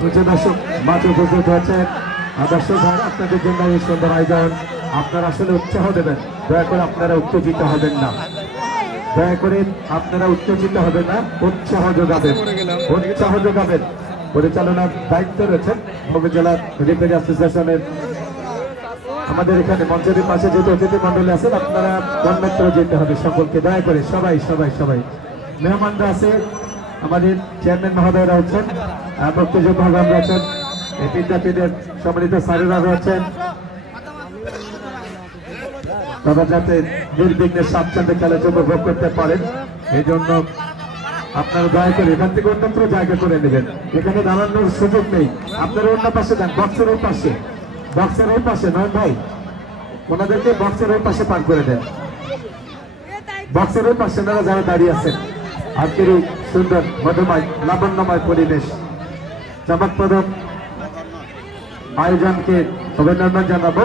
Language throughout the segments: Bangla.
দর্শক মাঝে উপস্থিত হয়েছেন। দর্শক ভাই, আপনাদের জন্য এই সুন্দর আয়োজন। আপনারা আসলে উৎসাহ দেবেন, দয়া করে আপনারা উত্তেজিত হবেন না, দয়া করে আপনারা উত্তেজিত হবেন না, উৎসাহ যোগাবেন, উৎসাহ যোগাবেন। পরিচালনার দায়িত্ব রয়েছেন উপজেলা রেফারি অ্যাসোসিয়েশনের। আমাদের এখানে মঞ্চের পাশে যেহেতু অতিথি মন্ডলী আছেন, আপনারা গণমাত্র যেতে হবে সকলকে, দয়া করে সবাই সবাই সবাই। মেহমানরা আছে, আমাদের চেয়ারম্যান মহোদয়রা হচ্ছেন, বক্তব্য রয়েছেন, এই বিদ্যাপীঠের সম্মানিত স্যারেরা রয়েছেন। তারা যাতে নির্বিঘ্নে স্বাচ্ছন্দ্যে খেলার জন্য ভোগ করতে পারেন, এই জন্য আপনারা দয়া করে এখান থেকে অন্যত্র জায়গা করে নেবেন। এখানে দাঁড়ানোর সুযোগ নেই, আপনারা অন্য পাশে দেন, বক্সের ওই পাশে, বক্সের ওই পাশে। নয় ভাই, ওনাদেরকে বক্সের ওই পাশে পার করে দেন, বক্সের ওই পাশে ওনারা যারা দাঁড়িয়ে আছেন। আজকের এই সুন্দর মধুময় লাবণ্যময় পরিবেশ চমকপ্রদ আয়োজনকে অভিনন্দন জানাবো।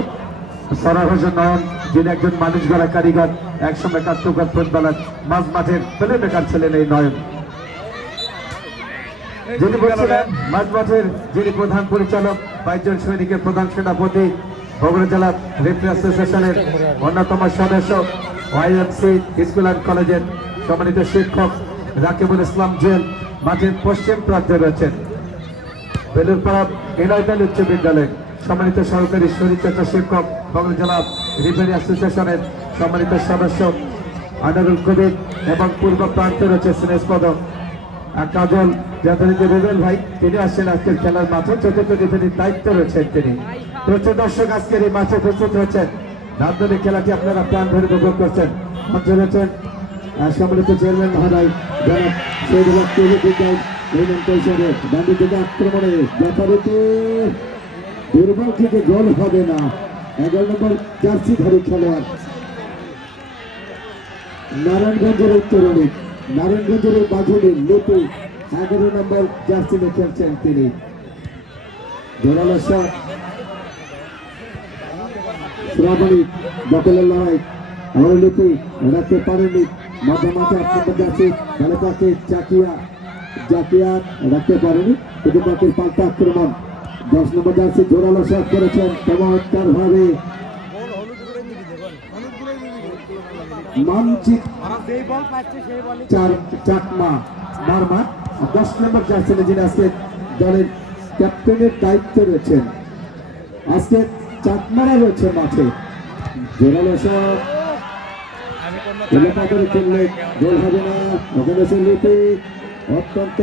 সরাহ হোসেন নয়ন, যিনি একজন মানুষ গড়া কারিগর, একসময় কার্যকর ফুটবলার, মাঝ মাঠের প্লে মেকার ছিলেন এই নয়ন। যিনি বলছিলেন মাঝ মাঠের যিনি প্রধান পরিচালক, 22 জন সৈনিকের প্রধান সেনাপতি, বগুড়া জেলা রেফারি অ্যাসোসিয়েশনের অন্যতম সদস্য, ওয়াইএমসি স্কুল অ্যান্ড কলেজের সম্মানিত শিক্ষক রাকিবুল ইসলাম জেল, মাঠের পশ্চিম প্রান্তে রয়েছেন বেলুরপাড়া ইনাইটাল উচ্চ বিদ্যালয়ের সম্মানিত সহকারী শরীরচর্চা শিক্ষক, বগুড়া জেলা রেফারি অ্যাসোসিয়েশনের সম্মানিত সদস্য আনারুল কবির, এবং পূর্ব প্রান্তে রয়েছে স্নেহপদ কাজল যথারীতি রুবেল ভাই, তিনি আসছেন আজকের খেলার মাঠে, চতুর্থ রেফারির দায়িত্ব রয়েছেন তিনি। প্রচুর দর্শক আজকের এই মাঠে উপস্থিত হয়েছেন, নান্দনিক খেলাটি আপনারা প্রাণ ধরে উপভোগ করছেন। মঞ্চে রয়েছেন সম্মানিত চেয়ারম্যান মহোদয় জনাব শহীদুল ডান্ডি থেকে আক্রমণে যথারীতি দুর্বল থেকে গোল হবে না। 11 নম্বর জার্সিধারী খেলোয়াড় নারায়ণগঞ্জের এই তরুণী, নারায়ণগঞ্জের এই বাঘুনি লিপি 11 নম্বর জার্সি খেলছেন তিনি। জোরালো শট, শ্রাবণী দখলের লড়াই, আমার লিপি রাখতে পারেনি, মাঝামাঝি 8 নম্বর জার্সি ভালো পাখি জাকিয়া, জাকিয়া রাখতে পারেনি, কিন্তু পাখির পাল্টা আক্রমণ। 10 নম্বর জার্সি জোরালো শট করেছেন চমৎকার ভাবে মানচিত চাকমা মারমা। 10 নম্বর জার্সি যিনি আজকে দলের ক্যাপ্টেনের দায়িত্ব রয়েছেন, আজকে চাকমারা রয়েছে মাঠে। জোরালো শট খেললে গোল হবে না। ওখানে সে লিপি অত্যন্ত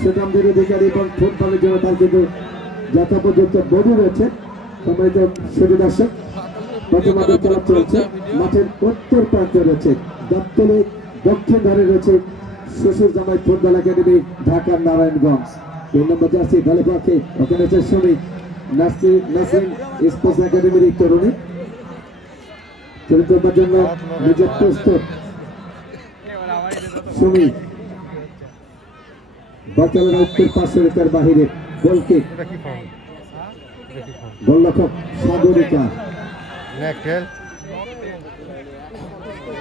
সুগম্ভীর অধিকারী এবং ফুটবলের জন্য তার কিন্তু যথোপযুক্ত বডি রয়েছে। সম্মানিত সুধী দর্শক, প্রথমাদের খেলা চলছে, মাঠের উত্তর প্রান্তে রয়েছে গাবতলী, দক্ষিণ ধারে রয়েছে শ্বশুর জামাই ফুটবল একাডেমি ঢাকার নারায়ণগঞ্জ। 3 নম্বর জার্সি ভালো পাখি, ওখানে হচ্ছে শ্রমিক নাসিম স্পোর্টস একাডেমির তরুণী, চরিত্রের জন্য নিজের প্রস্তুত শ্রমিক। বাচ্চারা উত্তর পার্শ্বরেখার বাহিরে গোলকিক, গোলরক্ষক সাগরিকা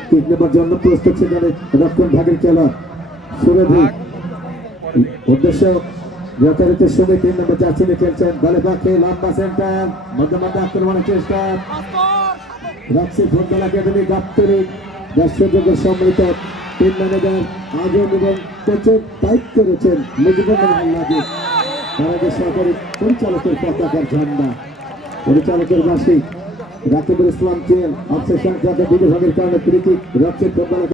3 নম্বর জন্য প্রস্তুত ছিলেন রক্ষণ ভাগের খেলোয়াড় সুরভি। উদ্দেশ্য যথারীতি শ্রমিক 3 নম্বর জার্সি খেলছেন ভালো পাখি, লম্বা সেন্টার, মধ্যমাধ্যে আক্রমণের চেষ্টা রাখছে ফুটবল একাডেমি গাবতলী। দর্শকদের সম্মিলিত টিম ম্যানেজার আজম এবং কোচের দায়িত্ব রয়েছেন মুজিবুর রহমান নাজিব, সহকারী পরিচালকের পতাকার ঝান্ডা, পরিচালকের বাসী রাকিবুল ইসলাম জেল। অবসেশন বিভাগের কারণে ফ্রি কিক রাখছে ফুটবল